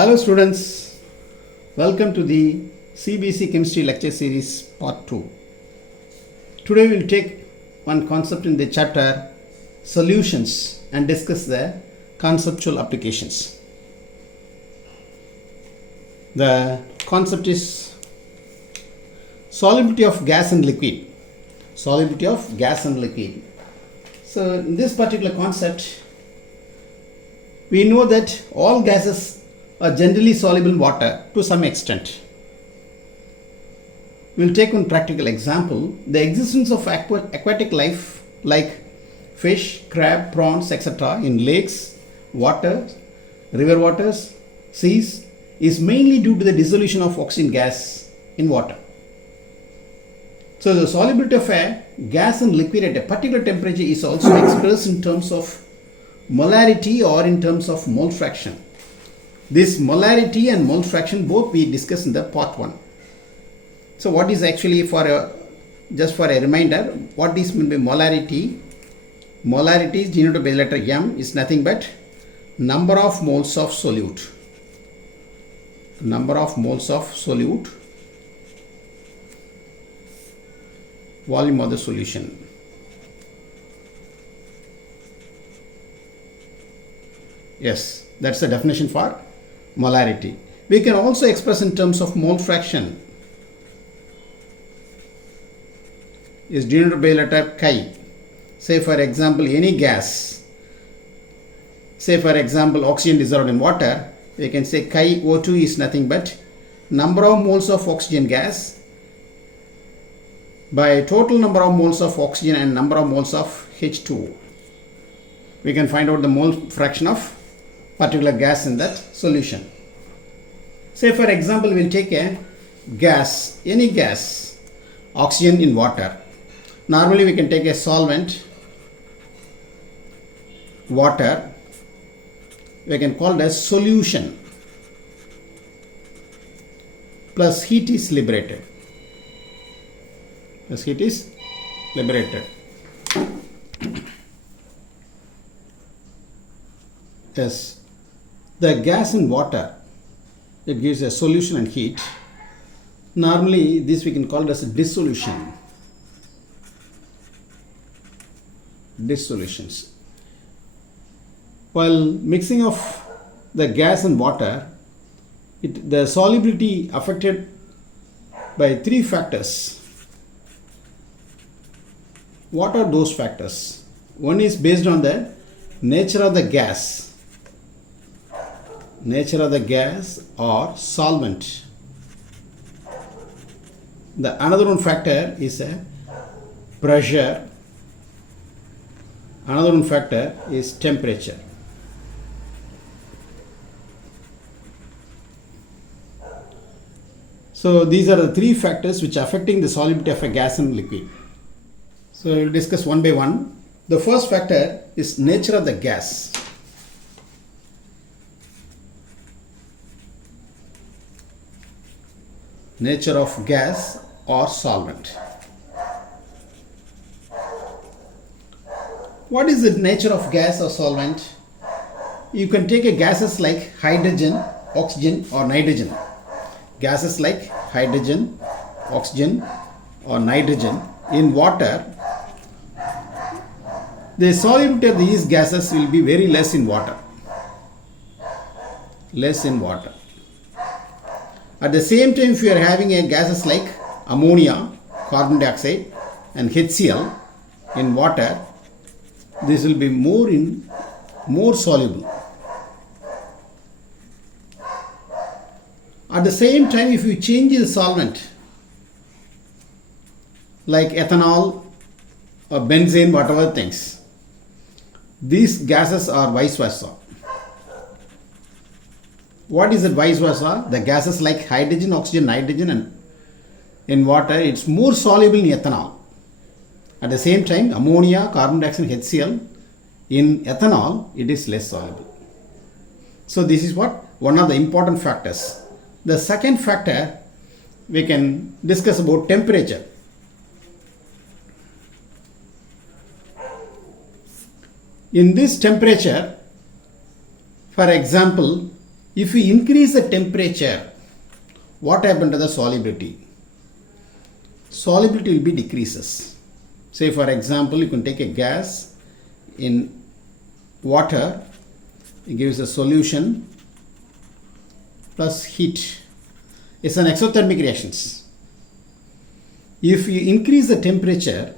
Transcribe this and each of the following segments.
Hello students, welcome to the CBSE Chemistry lecture series part 2. Today we will take one concept in the chapter Solutions and discuss the conceptual applications. The concept is solubility of gas and liquid. Solubility of gas and liquid. So in this particular concept, we know that all gases are generally soluble in water to some extent. We will take one practical example. The existence of aquatic life like fish, crab, prawns, etc. in lakes, water, river waters, seas is mainly due to the dissolution of oxygen gas in water. So the solubility of a gas and liquid at a particular temperature is also expressed in terms of molarity or in terms of mole fraction. This molarity and mole fraction both we discussed in the part 1. So what is actually just for a reminder, what is meant by molarity? Molarity is denoted by the letter M, is nothing but number of moles of solute. Number of moles of solute, volume of the solution. Yes, that's the definition for molarity. We can also express in terms of mole fraction, is denoted by letter chi. Say for example any gas, say for example oxygen dissolved in water, we can say chi O2 is nothing but number of moles of oxygen gas by total number of moles of oxygen and number of moles of H2O. We can find out the mole fraction of particular gas in that solution. Say for example we will take a gas, any gas, oxygen in water. Normally we can take a solvent, water, we can call it as solution, plus heat is liberated. Plus heat is liberated. Yes. The gas and water, it gives a solution and heat. Normally this we can call it as a dissolution. Dissolutions. While mixing of the gas and water, the solubility affected by 3 factors. What are those factors? One is based on the nature of the gas. Nature of the gas or solvent. The another one factor is a pressure. Another one factor is temperature. So these are the 3 factors which are affecting the solubility of a gas and liquid. So we will discuss one by one. The first factor is nature of the gas. Nature of gas or solvent. What is the nature of gas or solvent? You can take a gases like hydrogen, oxygen or nitrogen. Gases like hydrogen, oxygen or nitrogen in water. The solubility of these gases will be very less in water. Less in water. At the same time, if you are having a gases like ammonia, carbon dioxide and HCl in water, this will be more soluble. At the same time, if you change the solvent like ethanol or benzene, whatever things, these gases are vice versa. What is it vice versa? The gases like hydrogen, oxygen, nitrogen and in water, it's more soluble in ethanol. At the same time, ammonia, carbon dioxide, HCl, in ethanol, it is less soluble. So this is one of the important factors. The second factor, we can discuss about temperature. In this temperature, for example, If we increase the temperature, what happened to the solubility? Solubility will be decreases. Say for example, you can take a gas in water, it gives a solution plus heat. It's an exothermic reactions. If you increase the temperature,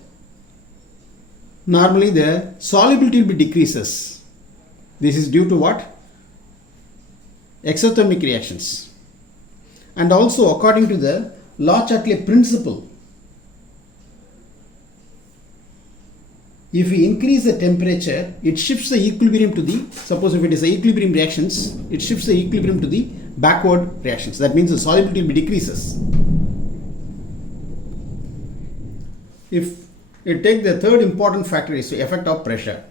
normally the solubility will be decreases. This is due to what? Exothermic reactions. And also according to the Le principle, if we increase the temperature, it shifts the equilibrium to the, suppose if it is the equilibrium reactions, it shifts the equilibrium to the backward reactions. That means the solubility will be decreases. If you take the third important factor is the effect of pressure.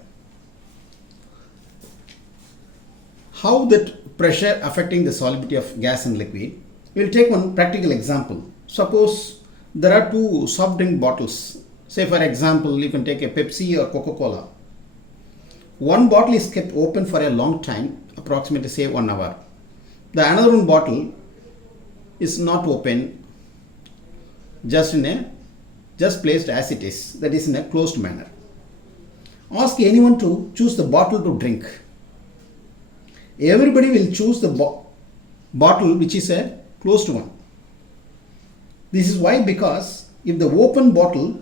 How that pressure affecting the solubility of gas and liquid? We will take one practical example. Suppose there are two soft drink bottles. Say for example, you can take a Pepsi or Coca-Cola. One bottle is kept open for a long time, approximately say 1 hour. The another one bottle is not open, just placed as it is, that is in a closed manner. Ask anyone to choose the bottle to drink. Everybody will choose the bottle which is a closed one. This is why, because if the open bottle,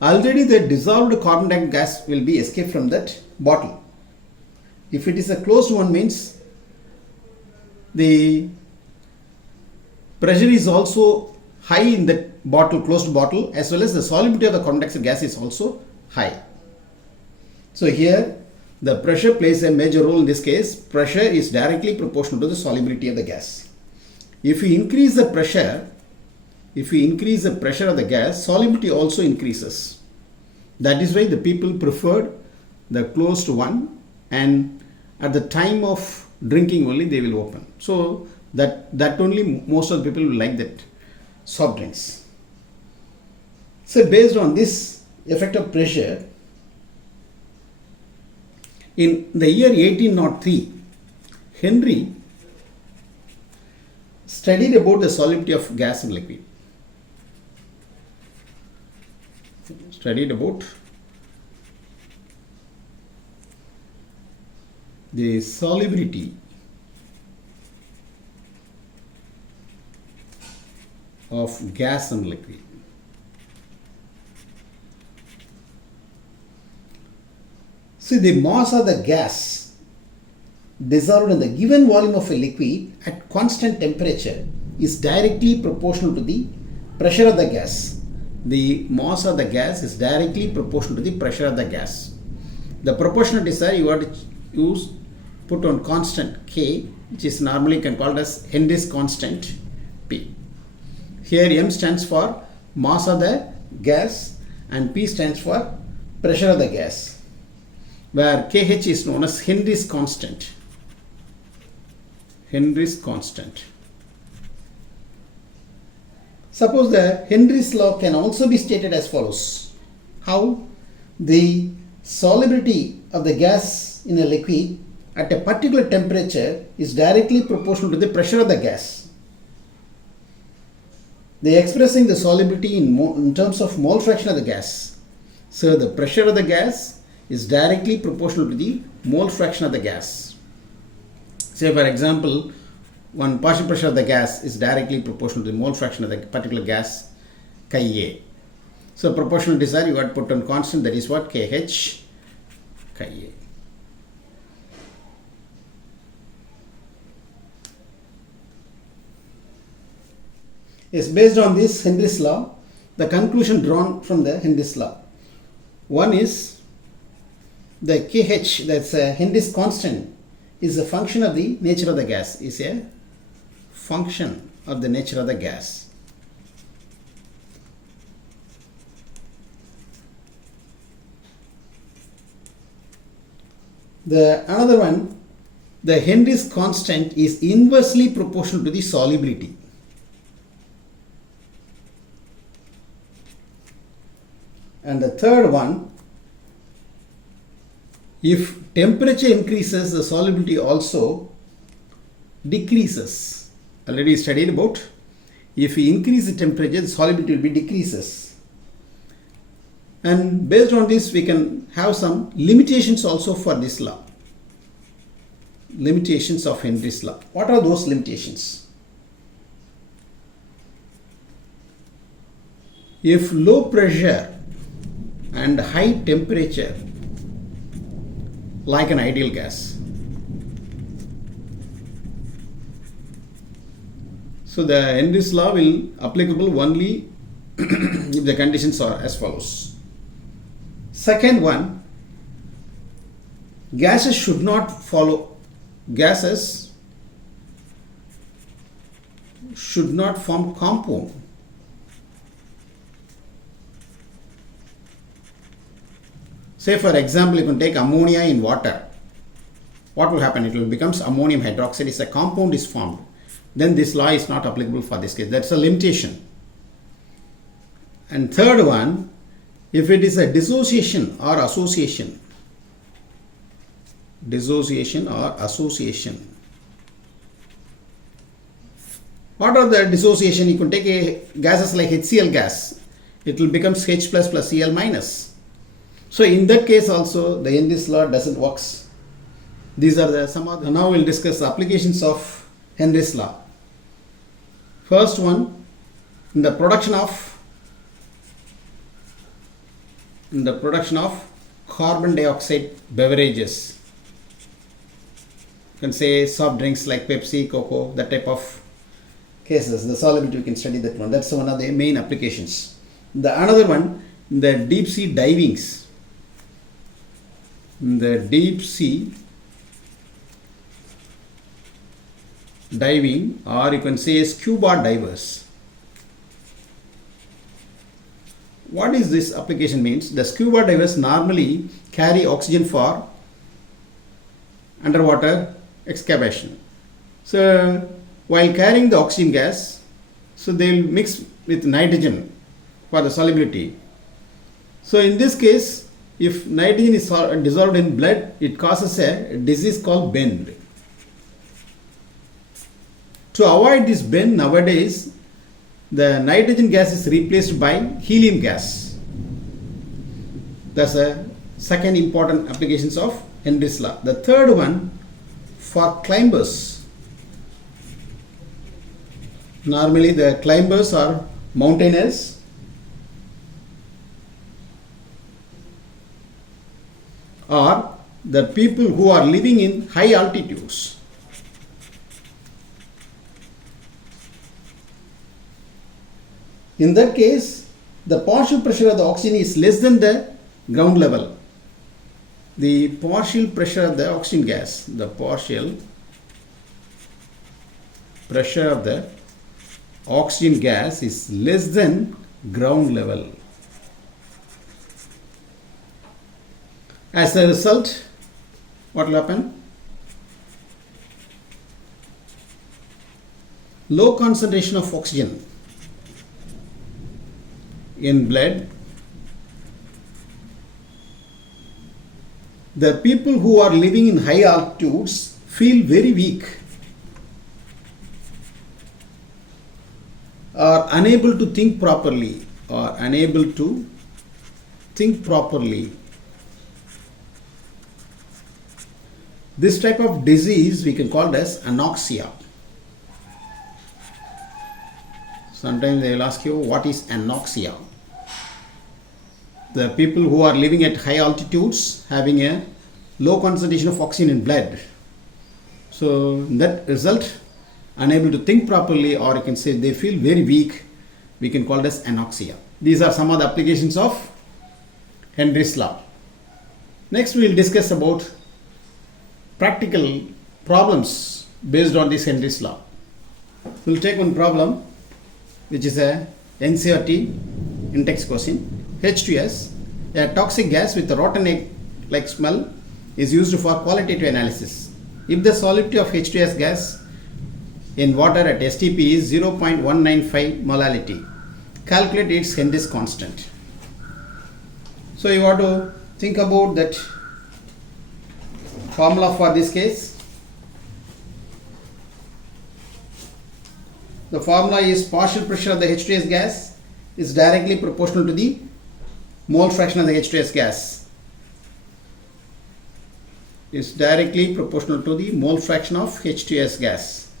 already the dissolved carbon dioxide gas will be escaped from that bottle. If it is a closed one, means the pressure is also high in that bottle, closed bottle, as well as the solubility of the carbon dioxide gas is also high. So here the pressure plays a major role in this case. Pressure is directly proportional to the solubility of the gas. If we increase the pressure, of the gas, solubility also increases. That is why the people preferred the closed one, and at the time of drinking only they will open. So that only most of the people will like that soft drinks. So based on this effect of pressure, in the year 1803, Henry studied about the solubility of gas and liquid. Studied about the solubility of gas and liquid. See, the mass of the gas dissolved in the given volume of a liquid at constant temperature is directly proportional to the pressure of the gas. The mass of the gas is directly proportional to the pressure of the gas. The proportionality is you have to put on constant K, which is normally can called as Henry's constant P. Here M stands for mass of the gas and P stands for pressure of the gas, where KH is known as Henry's constant. Henry's constant. Suppose the Henry's law can also be stated as follows. How? The solubility of the gas in a liquid at a particular temperature is directly proportional to the pressure of the gas. They are expressing the solubility in terms of mole fraction of the gas. So the pressure of the gas is directly proportional to the mole fraction of the gas. Say for example, one partial pressure of the gas is directly proportional to the mole fraction of the particular gas Ka. So proportional desire, you got to put on constant, that is what? KH Ka. Yes, based on this Henry's law, the conclusion drawn from the Henry's law. One is the KH, that's Henry's constant, is a function of the nature of the gas, is a function of the nature of the gas. The another one, the Henry's constant is inversely proportional to the solubility. And the third one, if temperature increases, the solubility also decreases. Already studied about, if we increase the temperature, the solubility will be decreases. And based on this, we can have some limitations also for this law. Limitations of Henry's law. What are those limitations? If low pressure and high temperature, like an ideal gas, so the Henry's law will applicable only if the conditions are as follows. Second one, gases should not follow, gases should not form compound. Say for example, you can take ammonia in water. What will happen? It will become ammonium hydroxide. Is a compound is formed. Then this law is not applicable for this case. That's a limitation. And third one, if it is a dissociation or association, what are the dissociation? You can take a gases like HCl gas. It will become H plus plus Cl minus. So in that case also the Henry's law doesn't works. These are the some of the, now we'll discuss the applications of Henry's law. First one, in the production of carbon dioxide beverages. You can say soft drinks like Pepsi, Coke, that type of cases. The solubility, we can study that one. That's one of the main applications. The another one, the deep sea divings. The deep sea diving, or you can say scuba divers. What is this application means? The scuba divers normally carry oxygen for underwater excavation. So while carrying the oxygen gas, so they will mix with nitrogen for the solubility. So in this case, if nitrogen is dissolved in blood, it causes a disease called bend. To avoid this bend, nowadays the nitrogen gas is replaced by helium gas. That's a second important applications of Henry's law. The third one, for climbers. Normally the climbers are mountaineers or the people who are living in high altitudes. In that case, the partial pressure of the oxygen is less than the ground level. The partial pressure of the oxygen gas, the partial pressure of the oxygen gas is less than ground level. As a result, what will happen? Low concentration of oxygen in blood. The people who are living in high altitudes feel very weak, are unable to think properly, This type of disease we can call as anoxia. Sometimes they will ask you, what is anoxia? The people who are living at high altitudes having a low concentration of oxygen in blood. So that result, unable to think properly, or you can say they feel very weak, we can call it as anoxia. These are some of the applications of Henry's law. Next we will discuss about practical problems based on this Henry's law. We will take one problem which is a NCERT in-text question. H2S, a toxic gas with a rotten egg like smell, is used for qualitative analysis. If the solubility of H2S gas in water at STP is 0.195 molality, calculate its Henry's constant. So you want to think about that formula for this case. The formula is partial pressure of the H2S gas is directly proportional to the mole fraction of the H2S gas. Is directly proportional to the mole fraction of H2S gas.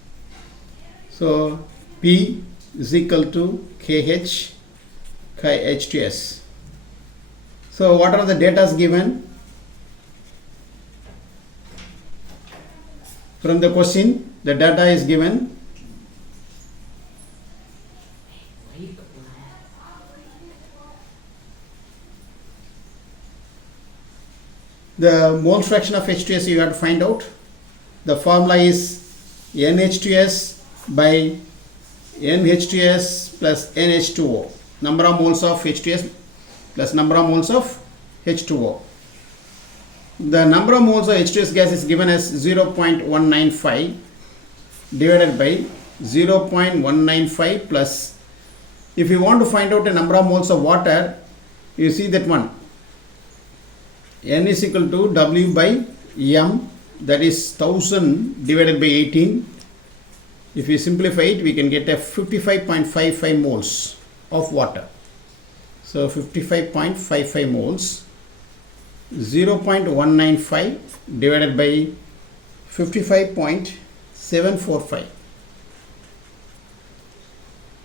So P is equal to KH chi H2S. So what are the data given? From the question, the data is given. The mole fraction of H2S you have to find out. The formula is NH2S by NH2S plus NH2O. Number of moles of H2S plus number of moles of H2O. The number of moles of H2S gas is given as 0.195 divided by 0.195 plus, if you want to find out a number of moles of water, you see that one, N is equal to W by M, that is 1000 divided by 18. If we simplify it, we can get a 55.55 moles of water. So 55.55 moles, 0.195 divided by 55.745.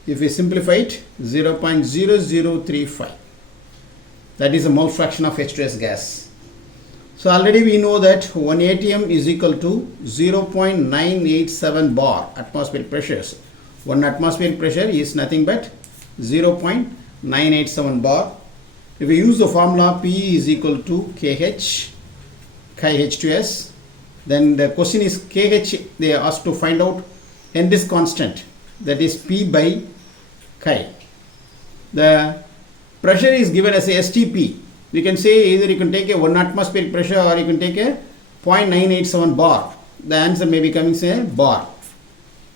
If we simplify it, 0.0035. That is a mole fraction of H2S gas. So already we know that 1 atm is equal to 0.987 bar atmospheric pressures. 1 atmospheric pressure is nothing but 0.987 bar. If we use the formula P is equal to KH chi H2S, then the question is KH, they are asked to find out Henry's constant, that is P by chi. The pressure is given as a STP. We can say either you can take a 1 atmospheric pressure or you can take a 0.987 bar. The answer may be coming say bar.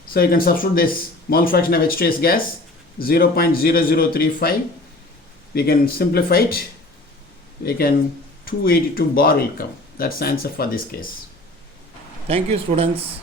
So you can substitute this mole fraction of H2S gas 0.0035. We can simplify it. We can 282 bar will come. That's the answer for this case. Thank you, students.